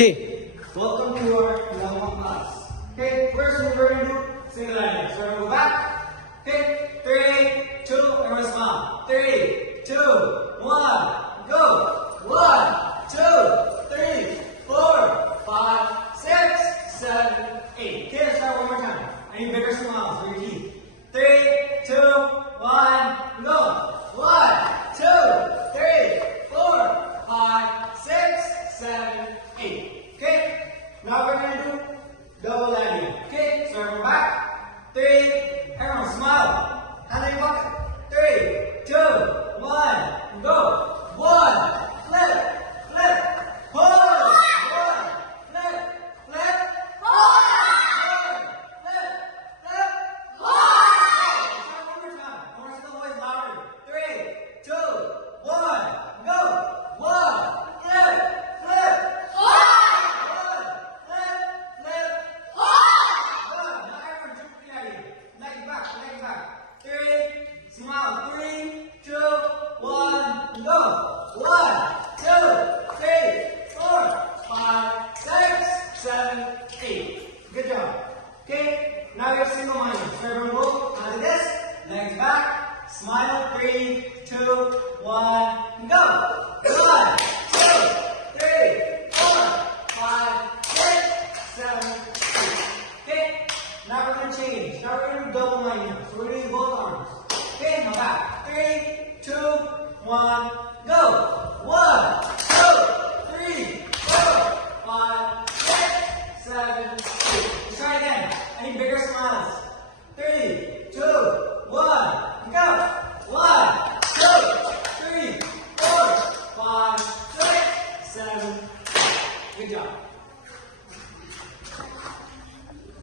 Okay. Welcome to our Lama class. Okay, first we're going to do single line. So we're going to go back. Okay, 3, 2, everyone smile. 3, 2, 1, go. 1, 2, 3, 4, 5, 6, 7, 8. Okay, let's start one more time. I need bigger smiles for your teeth. 3, 2, 1, go. 1, 2, 3, 4, 5, 6, 7, 8. Okay, now we're going to do double landing. Okay, so we're back. 3, everyone smile. Hand in your pocket. 3, 2, 1, go. 1, flip, flip, hold. 1, flip, flip, hold. 1, flip, flip, hold. One more time. One more time, voice louder. 3, 2, 1, go. 1, flip, flip. Smile. 3, 2, 1, go. 1, 2, 3, 4, 5, 6, 7, 8. Good job. Okay, now you're single minded. So everyone go onto this, legs back, smile. 3, 2, 1, go. 1, 2, 3, 4, 5, 6, 7, 8. Okay, now we're going to change. Now we're going to do double minded. So we're going to do both arms. Okay, now back. 3, 2, 1, go. 1, 2, 3, 4, 5, 6, 7, 8. Let's try again. I need bigger smiles. 3, 2, 1, go. 1, 2, 3, 4, 5, 6, 7, 8. Good job.